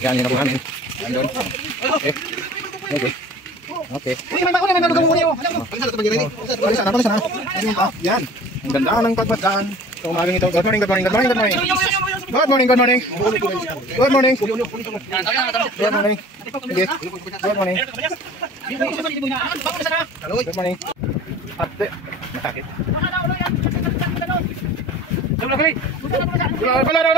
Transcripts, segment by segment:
Yan yung nakuha namin. Andun. Okay. Okay. Okay. Uy, may nalugam mo niyo. Palisan na. Ayun pa. Yan. Ang ganda ng pagbataan. So umagang ito. Good morning, good morning, good morning, good morning. Good morning, good morning. Good morning. Good morning. Sige. Good morning. Good morning. Ate. Masakit.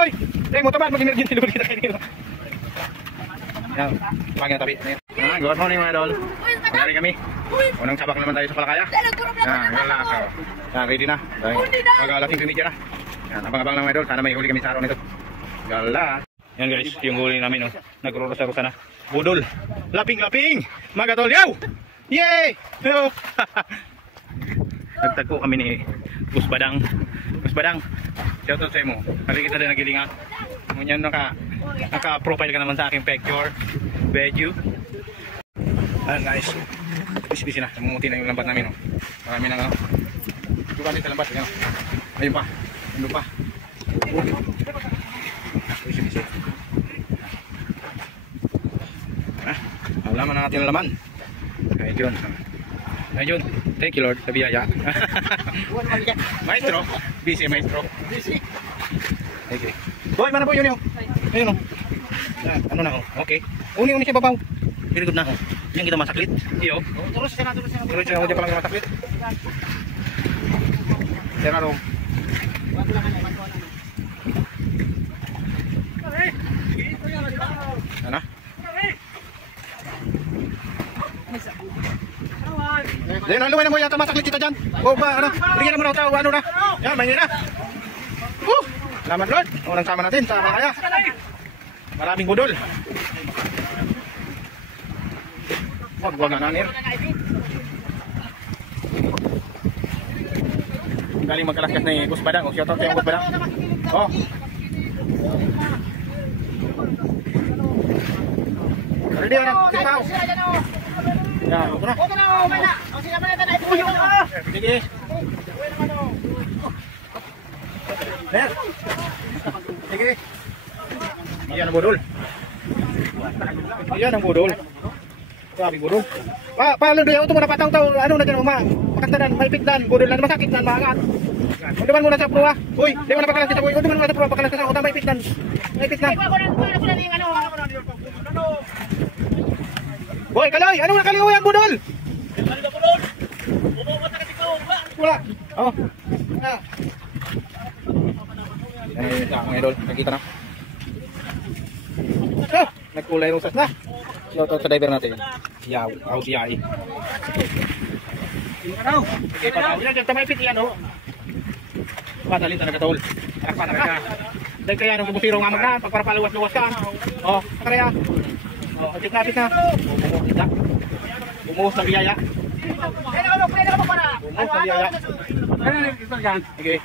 Loy. Deng, mo tabat mag-emergency lugar kita kayo. Yan. Pagin na tabi. Good morning mga idol. Magari kami. Unang sabak naman tayo sa Palakaya. Yan lang ako. Yan, ready na. Mag-alasing premedya na. Yan, abang-abang lang mga idol. Sana may huli kami sa araw nito. Gala. Yan guys, yung huli namin. Oh. Nagrurusa-rusa na. Budol. Laping-laping. Mga tol. Yaw! Yay! Nagtagpo kami ni Bus Badang. Bus Badang. Shoutout sa mo. Halikit na din nagilinga. Ngunyan naka-profile ka naman sa aking picture. Video. Ayan guys. Busy na. Namumuti na yung lambat namin. Oh. Marami na nga. Dugalit sa lambat. Ayan. Ayun pa. Ayun pa. Busy. Alaman na natin ang laman. Ayun. Thank you Lord sa biyaya. Maestro. Busy maestro. Okay. Boy, mana po yun yun? Ayun o. Ano na o? Okay. Uni siya babaw. Very good na o. Yan kita masaklit. Iyo. Turus siya na. Turus siya na. Diyan pa lang masaklit. Diyan na o. Ano? Diyan, lumay na mo yata masaklit kita dyan. O ba, ano? Bigyan mo na ito. Ano na? Yan, may na. Salamat Lord. Unang sama natin sa Palakaya. Maraming budol. Wag na nanir. Galing magkalaskas na Bus Badang. O shoutout sa yung Bus Badang. Oh. Ready na. Sipaw. Yan, ito na. Sige. Ner. Sige. Iyan ang budol. Iyan ang budol. Sabi budol. Paano daw ito mo napataw-taw ano na diyan makantanan may pitdan budol na masakit na maangat. Unduman muna sa pruwa. Uy, di mo na pakalas kita boy. Unduman muna sa pruwa pakalas sa utang may pitdan. May pitdan. Boy, kaloy, ano na kaliw yan budol? Wala. Oh. Ay, mga idol, nakita na. Nagkulay rusas na. Shoutout sa diver natin. Yaw, ako si Yai. Okay, patawin na dyan. Tamay piti yan, o. Patalit na nagatol. Nakapata ka. Dahil kaya nung kumusiro nga magna, pagparapaluwas-luwas ka. O, pakaraya. O, kapit na. Bumuhos na biyaya. Bumuhos na biyaya. Okay.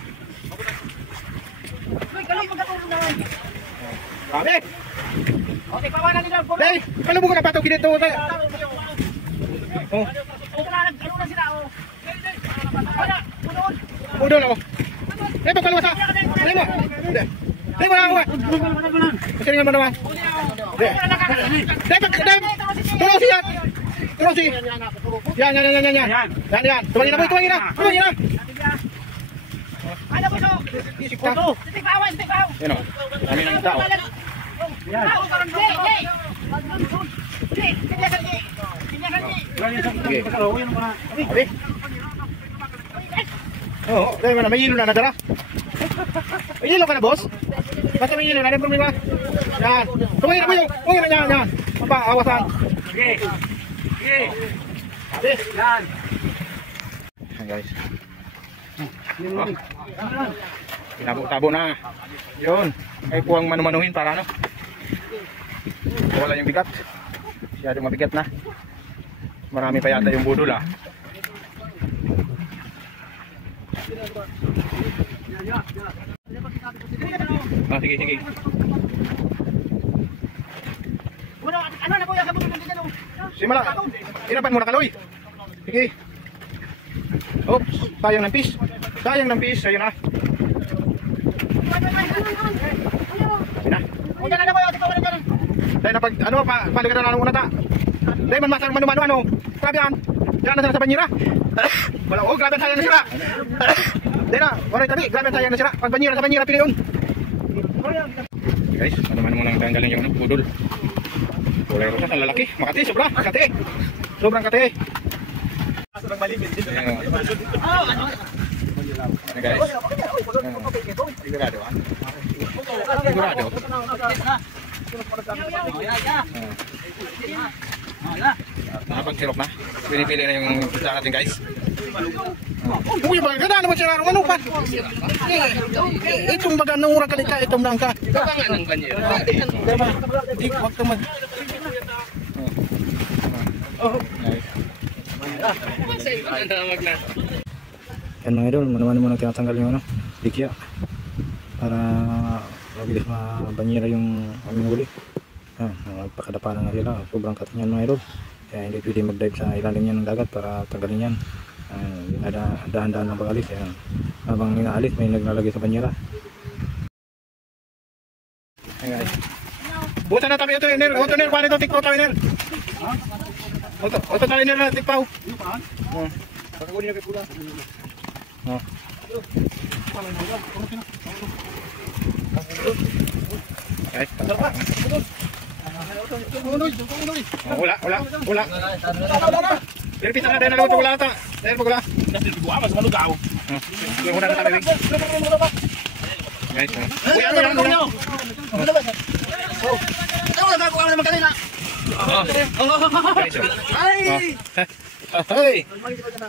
Kami! Okay, pawanan nila. Dahil, kalubog ko na pato ginito. Oh. Ano na sila, oh. Udol ako. Dahil, pagkaluwas ha. Dahil mo. Dahil mo na ako. Masalingan mo naman. Dahil, tulong siya. Tulong siya. Yan. Yan. Tumangin na. Tumangin na. Ano po so? Isip ka. Isip bawa. Yan o. Kami ng tao. Yan. Sige. Oo. Dahil mo na. May hilo na nadala. May hilo ka na boss? Basta may hilo na. Ano yung problema? Yan. Tumangin na po yung. Tumangin na yan. Awasan. Sige. Yan. Yan guys. Oh. Pinabo-tabo na. Yun. Ay puwang manumanuhin para ano. Wala yung bigat. Masyadong mabigat na. Marami pa yata yung budol ah. Ah, sige. Ano na po yung kabudol ng dito? Simala. Inapan mo na kaloy. Sige. Oops, sayang ng fish. Ayun na. Ayun na. Dahil na pag, ano, paligatan na lang muna ta. Dahil man masang manu-manu, ano. Grabe yan. Diyan na sila sa banyera. Wala, oh, grabe ang sayang na sila. Dahil na, wala yung tabi, grabe ang sayang na sila. Pag banyera sa banyera, pili yun. Guys, manu-manu mo lang tanggalin yung budol. Kulay rosas ang lalaki. Makati, sobra, kati. Sobrang kati. Sobrang maligid. Ano guys? Sigurado ah. Sigurado. Napag sirok na. Pinipili na yung pizza natin guys. Uy, ganda naman siya. Ano pa? Itong baga nangurang ka ka. Itong nang ka. Katangan ng banyera. Di, wag naman. Yan mga idol, manaman muna tinatanggal yung ano, dikya para mabilis mabanyera yung aming huli. Magpakadapa na sila, sobrang katin yan mga idol, kaya hindi pwede mag-dive sa ilalim yan ng dagat para tanggalin yan. Dahan-dahan ng pag-alis, habang inaalis may naglalagay sa banyera. Ayan guys, buta na tabi ito Ner, oto Ner, paano ito tikpaw tabi Ner? Oto tabi Ner na tikpaw. Pakakunin na kay pula. Guys, wala. Pero pita na dahil na luto wala ata. Dahil pag wala. Yung una na tabi. Guys,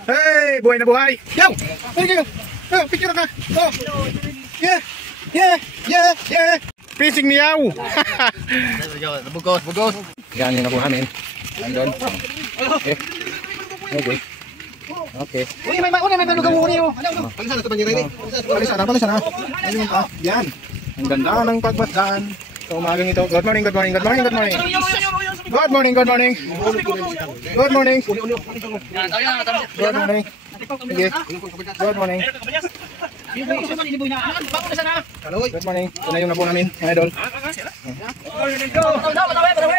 hey, buhay na buhay. Yo, picture ka. Oh, yeah. Fishing niyaw. Bugos. Yan yung nakuha namin. Andun. Okay. Uy, may malugang uri oh. Palisan na ito banyera ini. Palisan na. Ayun pa. Yan. Ang ganda ng pagbatdaan. Sa umagang ito. Good morning. Good morning. Sige. Good morning. Good morning. Ito na yung napo namin, mga idol.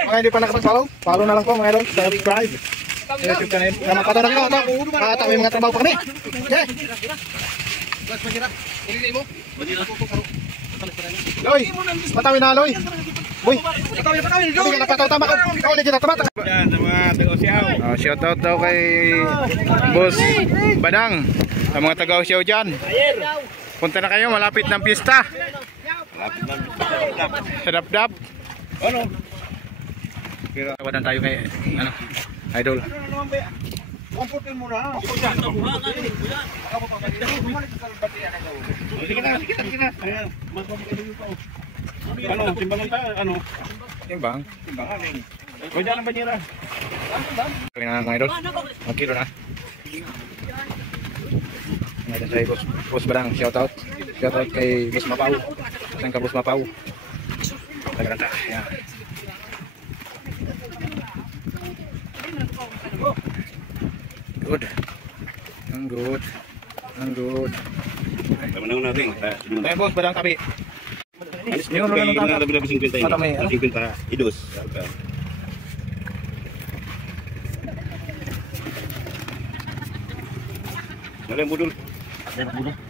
Mga hindi pa nakapag-follow, follow na lang po mga idol. Subscribe. YouTube channel. Napakata na kayo. Pakata may mga trabaho pa kami. Loy, patawin na Loy. Uy, hindi ka napataw-tama ka. Ikaw ulit kita tamata. Shout out daw kay Boss Badang sa mga taga-Osyaw dyan. Punta na kayo, malapit ng pista. Sa Dap-Dap. Tawadan tayo kay Idol. Timbang. O dyan ang banyera. Kaya na mga idol. Mag-kilo na. Ngayon tayo Boss Badang. Shoutout kay Boss Mapaw. Saan ka Boss Mapaw? Tagaranta. Yan. Good. Ang good. Tamanang natin. Tayo Boss Badang tabi. Yung mga labi-labi 50 ini. 50 idos. Wala yung budol.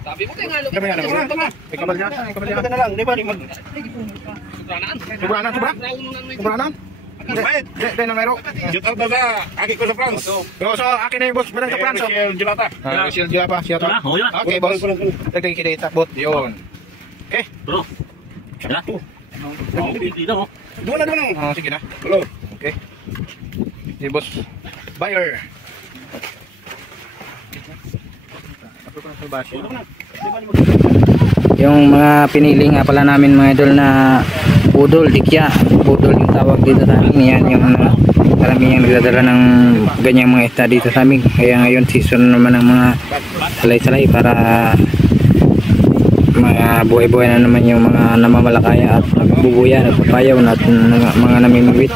Sabi mo kayo nga lo. May kabal niya. Ito na lang, di ba? Sobranan? Hindi na meron. Shout out na sa aki ko sa France. So akin na yung Boss Badang sa France. Gelata. Rachel Gilapa, shout out. Okay boss. Dagdag kita takbot. Yun. Okay. Bro. Ya. Dito. Doon na. Sige na. Hello. Okay. Si Boss Buyer. Yung mga pinili nga pala namin mga idol na budol, dikya. Budol yung tawag dito sa amin. Yan yung karamihan nagdadala ng ganyang mga isda dito sa amin. Kaya ngayon season naman ng mga salay-salay para mga buhay-buhay na naman yung mga namamalakaya at bubuya at papayaw at mga namimigwit,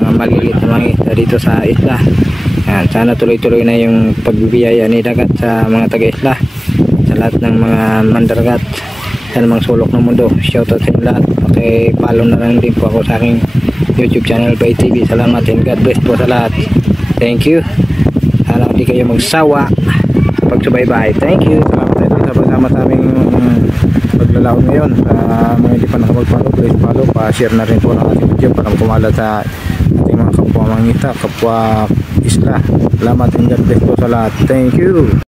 mga malilit na mga isda dito sa isla. Yan, sana tuloy-tuloy na yung pagbibiyaya ni dagat sa mga taga-isla, sa lahat ng mga mandaragat. sa namang sulok ng mundo. Shoutout sa inyo lahat. Paki-follow na lang din po ako sa aking YouTube channel by TV. Salamat and God bless po sa lahat. Thank you. Sana hindi kayo magsawa sa pagsubaybay. Thank you. Salamat tayo sa kasama sa aming paglalaon ngayon. Mga hindi pa nakapag-follow, please follow. Pa-share na rin po ng ating video para kumalat sa ating mga kapwa mangita, kapwa isla. Salamat and God bless po sa lahat. Thank you.